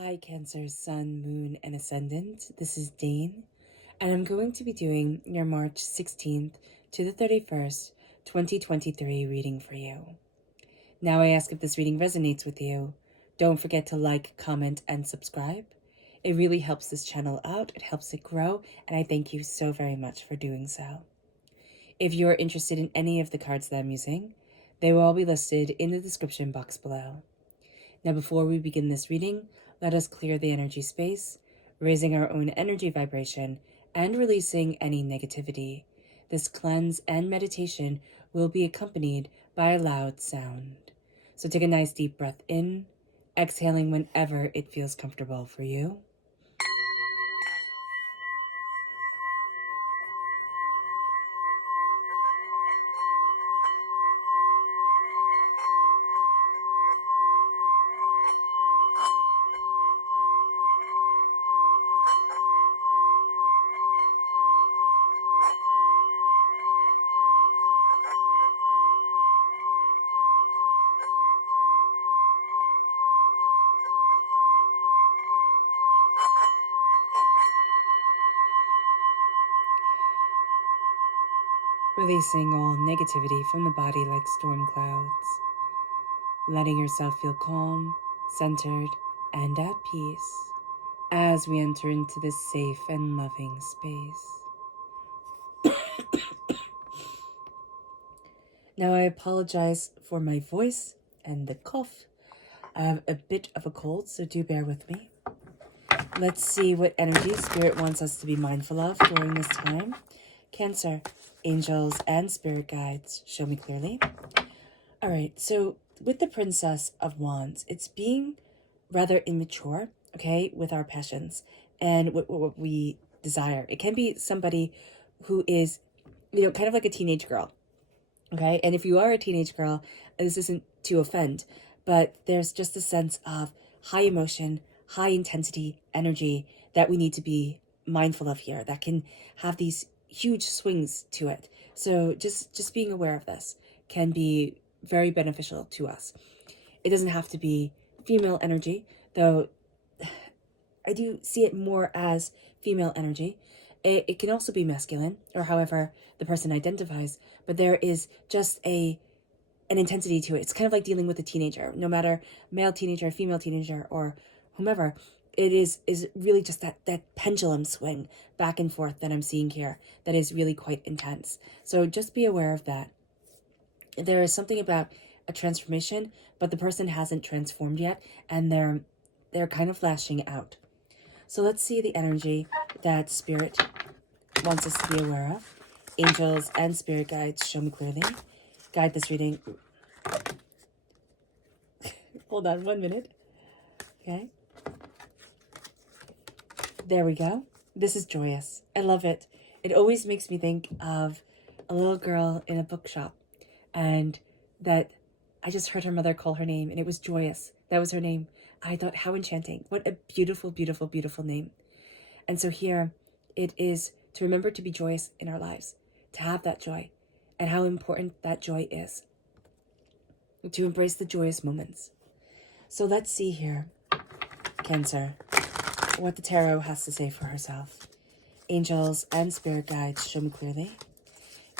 Hi Cancer, Sun, Moon, and Ascendant. This is Dane, and I'm going to be doing your March 16th to the 31st, 2023 reading for you. Now I ask if this reading resonates with you. Don't forget to like, comment, and subscribe. It really helps this channel out, it helps it grow, and I thank you so very much for doing so. If you're interested in any of the cards that I'm using, they will all be listed in the description box below. Now before we begin this reading, let us clear the energy space, raising our own energy vibration and releasing any negativity. This cleanse and meditation will be accompanied by a loud sound. So take a nice deep breath in, exhaling whenever it feels comfortable for you. Releasing all negativity from the body like storm clouds. Letting yourself feel calm, centered, and at peace as we enter into this safe and loving space. Now I apologize for my voice and the cough. I have a bit of a cold, so do bear with me. Let's see what energy Spirit wants us to be mindful of during this time. Cancer, angels, and spirit guides, show me clearly. All right, so with the Princess of Wands, it's being rather immature, okay, with our passions and what we desire. It can be somebody who is, kind of like a teenage girl, okay? And if you are a teenage girl, this isn't to offend, but there's just a sense of high emotion, high intensity energy that we need to be mindful of here that can have these huge swings to it. So just being aware of this can be very beneficial to us. It doesn't have to be female energy, though I do see it more as female energy. It can also be masculine, or however the person identifies, but there is just an intensity to it. It's kind of like dealing with a teenager, no matter male teenager, female teenager, or whomever. It is really just that pendulum swing back and forth that I'm seeing here that is really quite intense. So just be aware of that. There is something about a transformation, but the person hasn't transformed yet, and they're kind of lashing out. So let's see the energy that Spirit wants us to be aware of. Angels and spirit guides, show me clearly. Guide this reading. Hold on 1 minute. Okay. There we go. This is joyous. I love it. It always makes me think of a little girl in a bookshop, and that I just heard her mother call her name, and it was Joyous. That was her name. I thought, how enchanting. What a beautiful, beautiful, beautiful name. And so here it is to remember to be joyous in our lives, to have that joy, and how important that joy is, to embrace the joyous moments. So let's see here, Cancer, what the tarot has to say for herself. Angels and spirit guides, show me clearly.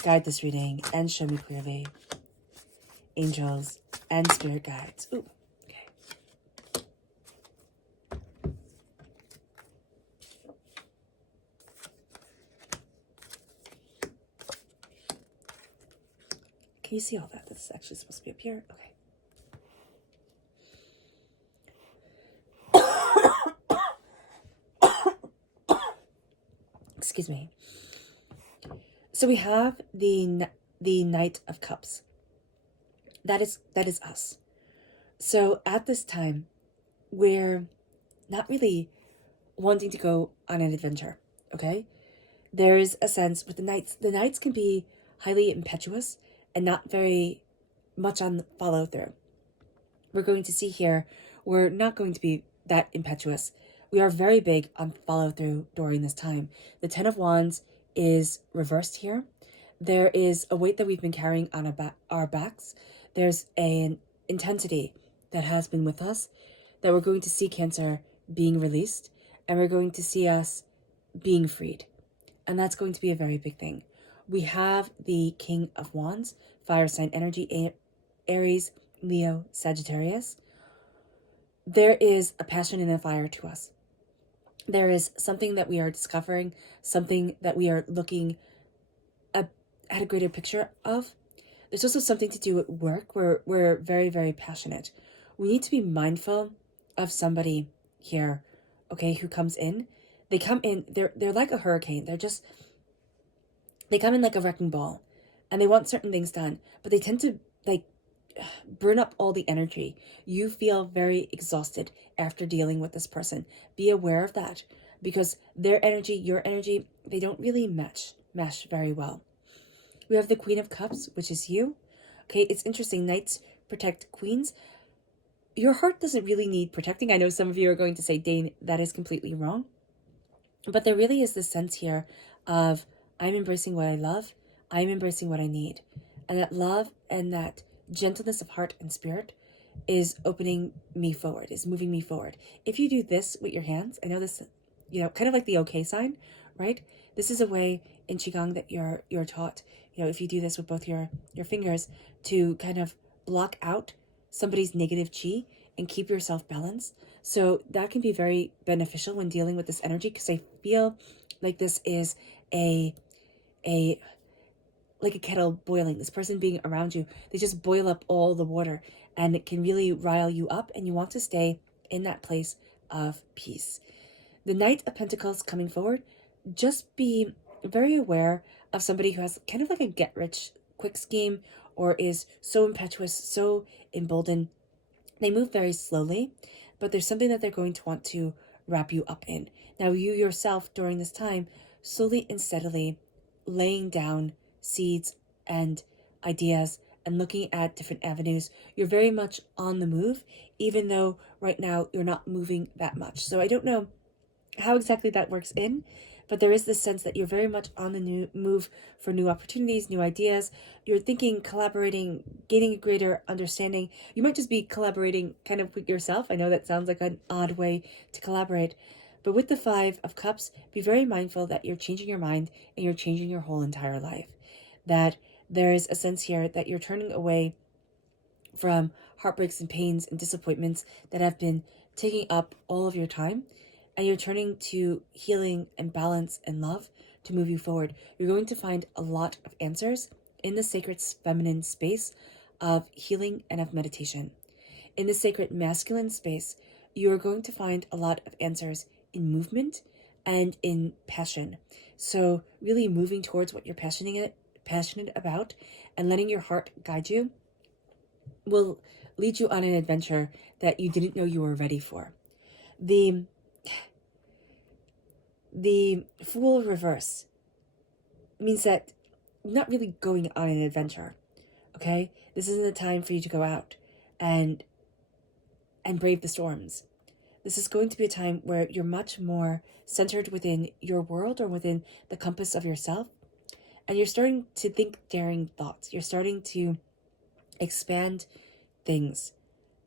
Guide this reading and show me clearly. Angels and spirit guides. Ooh, okay. Can you see all that? This is actually supposed to be up here. Okay. Excuse me. So we have the Knight of Cups. That is us. So at this time, we're not really wanting to go on an adventure, okay? There's a sense with the Knights. The Knights can be highly impetuous and not very much on the follow through. We're going to see here, we're not going to be that impetuous. We are very big on follow through during this time. The Ten of Wands is reversed here. There is a weight that we've been carrying on our backs. There's an intensity that has been with us that we're going to see, Cancer, being released, and we're going to see us being freed. And that's going to be a very big thing. We have the King of Wands, fire sign energy, Aries, Leo, Sagittarius. There is a passion and a fire to us. There is something that we are discovering, something that we are looking at a greater picture of. There's also something to do at work where we're very, very passionate. We need to be mindful of somebody here, okay, who comes in. They come in, they're like a hurricane. They come in like a wrecking ball, and they want certain things done, but they tend to like burn up all the energy. You feel very exhausted after dealing with this person. Be aware of that, because their energy, your energy, they don't really mesh very well. We have the Queen of Cups, which is you. Okay, it's interesting. Knights protect queens. Your heart doesn't really need protecting. I know some of you are going to say, Dane, that is completely wrong. But there really is this sense here of, I'm embracing what I love. I'm embracing what I need. And that love and that gentleness of heart and spirit is opening me forward, is moving me forward. If you do this with your hands, I know this, kind of like the okay sign, right? This is a way in Qigong that you're taught, if you do this with both your fingers, to kind of block out somebody's negative chi and keep yourself balanced. So that can be very beneficial when dealing with this energy, because I feel like this is like a kettle boiling. This person being around you, they just boil up all the water, and it can really rile you up, and you want to stay in that place of peace. The Knight of Pentacles coming forward, just be very aware of somebody who has kind of like a get-rich-quick scheme, or is so impetuous, so emboldened. They move very slowly, but there's something that they're going to want to wrap you up in. Now, you yourself, during this time, slowly and steadily laying down seeds and ideas and looking at different avenues. You're very much on the move, even though right now you're not moving that much. So I don't know how exactly that works in, but there is this sense that you're very much on the new move for new opportunities, new ideas. You're thinking, collaborating, gaining a greater understanding. You might just be collaborating kind of with yourself. I know that sounds like an odd way to collaborate, but with the Five of Cups, be very mindful that you're changing your mind and you're changing your whole entire life. That there is a sense here that you're turning away from heartbreaks and pains and disappointments that have been taking up all of your time, and you're turning to healing and balance and love to move you forward. You're going to find a lot of answers in the sacred feminine space of healing and of meditation. In the sacred masculine space, you are going to find a lot of answers in movement and in passion. So really moving towards what you're passionate about and letting your heart guide you will lead you on an adventure that you didn't know you were ready for. The Fool reverse means that you're not really going on an adventure, okay? This isn't the time for you to go out and brave the storms. This is going to be a time where you're much more centered within your world or within the compass of yourself, and you're starting to think daring thoughts. You're starting to expand things,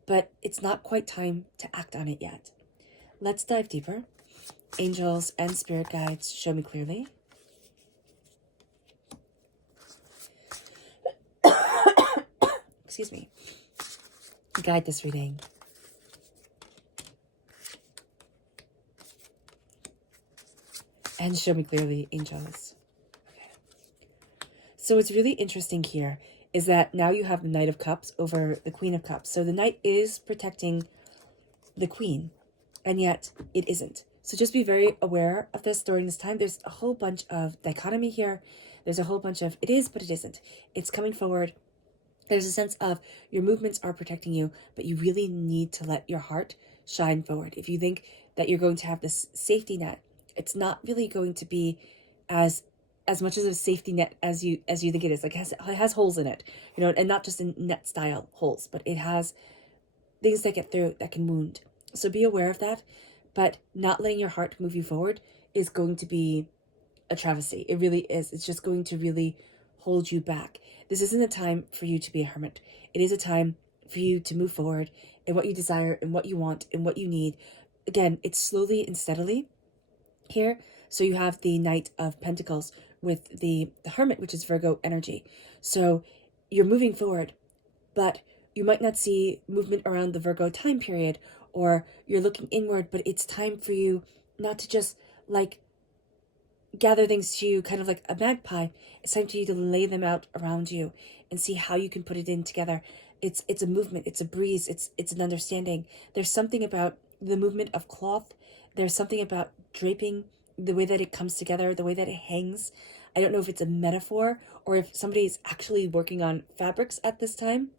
but it's not quite time to act on it yet. Let's dive deeper. Angels and spirit guides, show me clearly. Excuse me. Guide this reading. And show me clearly, angels. Okay. So what's really interesting here is that now you have the Knight of Cups over the Queen of Cups. So the Knight is protecting the Queen, and yet it isn't. So just be very aware of this during this time. There's a whole bunch of dichotomy here. There's a whole bunch of it is, but it isn't. It's coming forward. There's a sense of your movements are protecting you, but you really need to let your heart shine forward. If you think that you're going to have this safety net, it's not really going to be as much as a safety net as you think it is. Like it has holes in it, and not just in net style holes, but it has things that get through that can wound. So be aware of that, but not letting your heart move you forward is going to be a travesty. It really is. It's just going to really hold you back. This isn't a time for you to be a hermit. It is a time for you to move forward in what you desire and what you want and what you need. again, it's slowly and steadily here. So you have the Knight of Pentacles with the Hermit, which is Virgo energy. So you're moving forward, but you might not see movement around the Virgo time period, or you're looking inward, but it's time for you not to just like gather things to you kind of like a magpie. It's time for you to lay them out around you and see how you can put it in together. It's a movement, it's a breeze, it's an understanding. There's something about the movement of cloth. There's something about draping, the way that it comes together, the way that it hangs. I don't know if it's a metaphor or if somebody is actually working on fabrics at this time,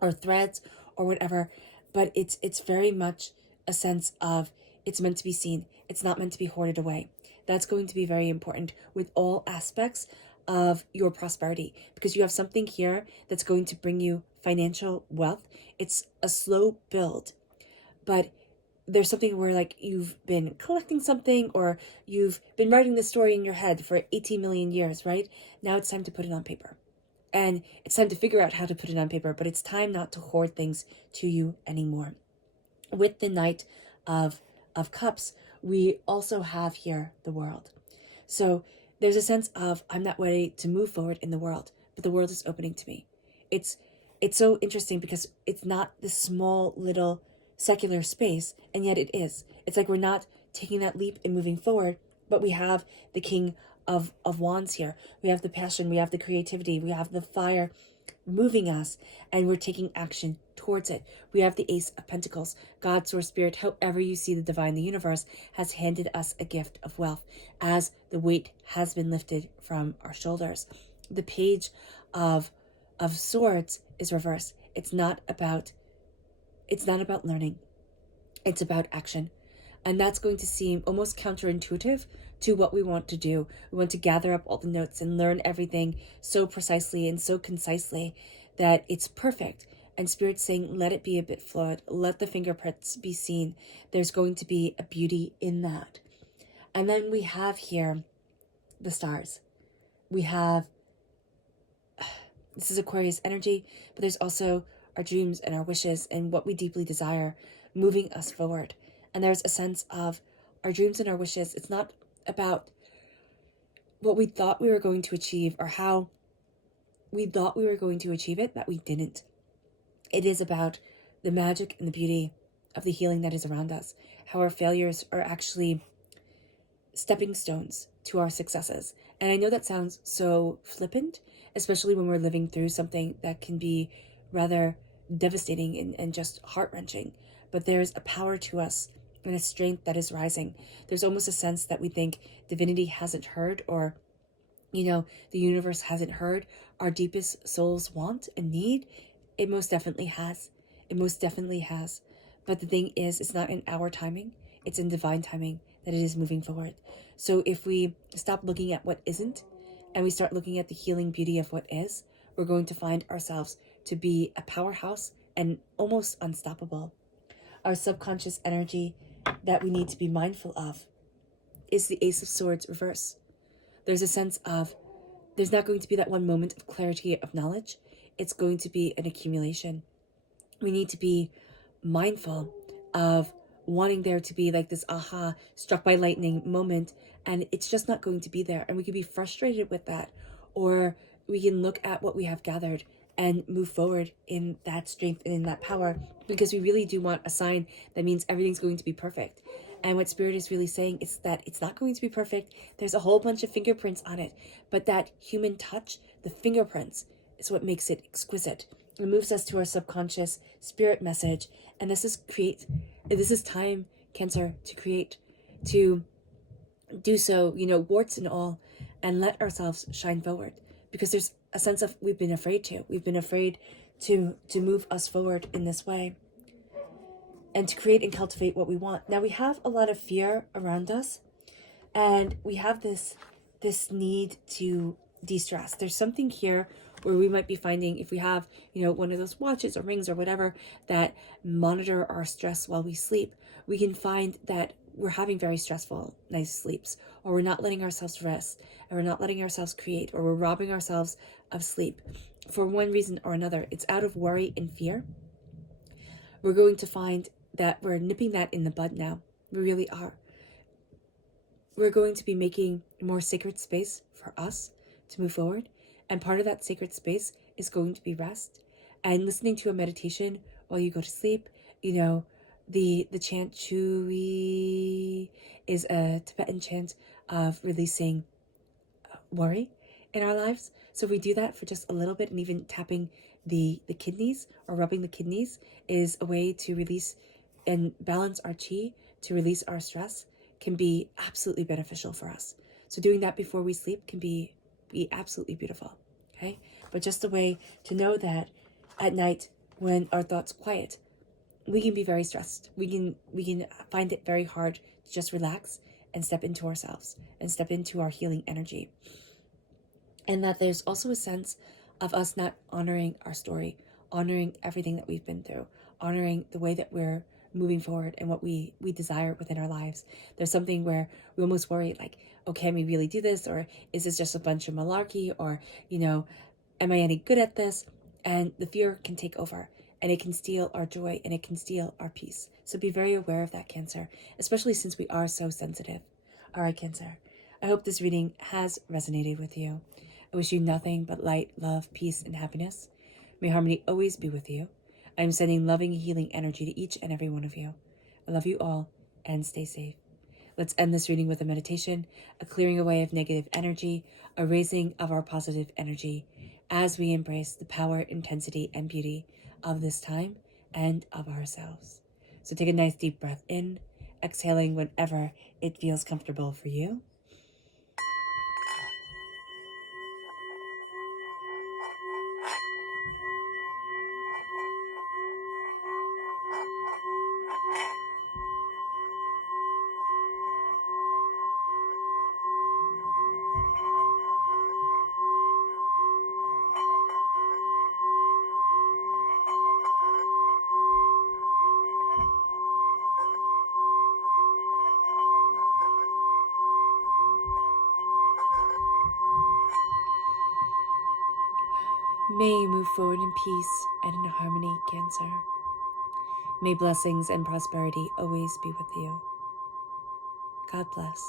or threads or whatever, but it's very much a sense of it's meant to be seen. It's not meant to be hoarded away. That's going to be very important with all aspects of your prosperity, because you have something here that's going to bring you financial wealth. It's a slow build, but there's something where like you've been collecting something, or you've been writing the story in your head for 18 million years, right? Now it's time to put it on paper. And it's time to figure out how to put it on paper, but it's time not to hoard things to you anymore. With the Knight of Cups, we also have here the world. So there's a sense of I'm not ready to move forward in the world, but the world is opening to me. It's so interesting because it's not this small little secular space, and yet it is. It's like we're not taking that leap and moving forward, but we have the King of Wands here. We have the passion, we have the creativity, we have the fire moving us, and we're taking action towards it. We have the Ace of Pentacles. God, Source, Spirit, however you see the divine, the universe, has handed us a gift of wealth as the weight has been lifted from our shoulders. The Page of Swords is reversed. It's not about learning. It's about action. And that's going to seem almost counterintuitive to what we want to do. We want to gather up all the notes and learn everything so precisely and so concisely that it's perfect. And Spirit's saying, let it be a bit flawed. Let the fingerprints be seen. There's going to be a beauty in that. And then we have here the stars. We have, this is Aquarius energy, but there's also our dreams and our wishes and what we deeply desire moving us forward. And there's a sense of our dreams and our wishes. It's not about what we thought we were going to achieve or how we thought we were going to achieve it, that we didn't. It is about the magic and the beauty of the healing that is around us, how our failures are actually stepping stones to our successes. And I know that sounds so flippant, especially when we're living through something that can be rather devastating and just heart-wrenching. But there's a power to us and a strength that is rising. There's almost a sense that we think divinity hasn't heard, or, the universe hasn't heard our deepest soul's want and need. It most definitely has. It most definitely has. But the thing is, it's not in our timing. It's in divine timing that it is moving forward. So if we stop looking at what isn't and we start looking at the healing beauty of what is, we're going to find ourselves to be a powerhouse and almost unstoppable. Our subconscious energy that we need to be mindful of is the Ace of Swords reverse. There's a sense of there's not going to be that one moment of clarity of knowledge. It's going to be an accumulation. We need to be mindful of wanting there to be like this aha, struck by lightning moment, and it's just not going to be there. And we can be frustrated with that, or we can look at what we have gathered and move forward in that strength and in that power, because we really do want a sign that means everything's going to be perfect. And what Spirit is really saying is that it's not going to be perfect. There's a whole bunch of fingerprints on it, but that human touch, the fingerprints, is what makes it exquisite. It moves us to our subconscious spirit message, and this is time, Cancer, to create, to do so, warts and all, and let ourselves shine forward. Because there's a sense of we've been afraid to move us forward in this way and to create and cultivate what we want. Now we have a lot of fear around us, and we have this need to de-stress. There's something here where we might be finding, if we have, one of those watches or rings or whatever that monitor our stress while we sleep, we can find that we're having very stressful nice sleeps, or we're not letting ourselves rest, and we're not letting ourselves create, or we're robbing ourselves of sleep for one reason or another. It's out of worry and fear. We're going to find that we're nipping that in the bud now. We really are. We're going to be making more sacred space for us to move forward. And part of that sacred space is going to be rest and listening to a meditation while you go to sleep. You know, the chant Chui is a Tibetan chant of releasing worry in our lives. So if we do that for just a little bit, and even tapping the kidneys or rubbing the kidneys is a way to release and balance our chi, to release our stress, can be absolutely beneficial for us. So doing that before we sleep can be absolutely beautiful. Okay, but just a way to know that at night when our thoughts quiet, we can be very stressed. We can find it very hard to just relax and step into ourselves and step into our healing energy. And that there's also a sense of us not honoring our story, honoring everything that we've been through, honoring the way that we're moving forward and what we desire within our lives. There's something where we almost worry, like, oh, can we really do this? Or is this just a bunch of malarkey? Or, you know, am I any good at this? And the fear can take over, and it can steal our joy, and it can steal our peace. So be very aware of that, Cancer, especially since we are so sensitive. All right, Cancer, I hope this reading has resonated with you. I wish you nothing but light, love, peace, and happiness. May harmony always be with you. I am sending loving and healing energy to each and every one of you. I love you all, and stay safe. Let's end this reading with a meditation, a clearing away of negative energy, a raising of our positive energy, as we embrace the power, intensity, and beauty of this time and of ourselves. So take a nice deep breath in, exhaling whenever it feels comfortable for you. May you move forward in peace and in harmony, Cancer. May blessings and prosperity always be with you. God bless.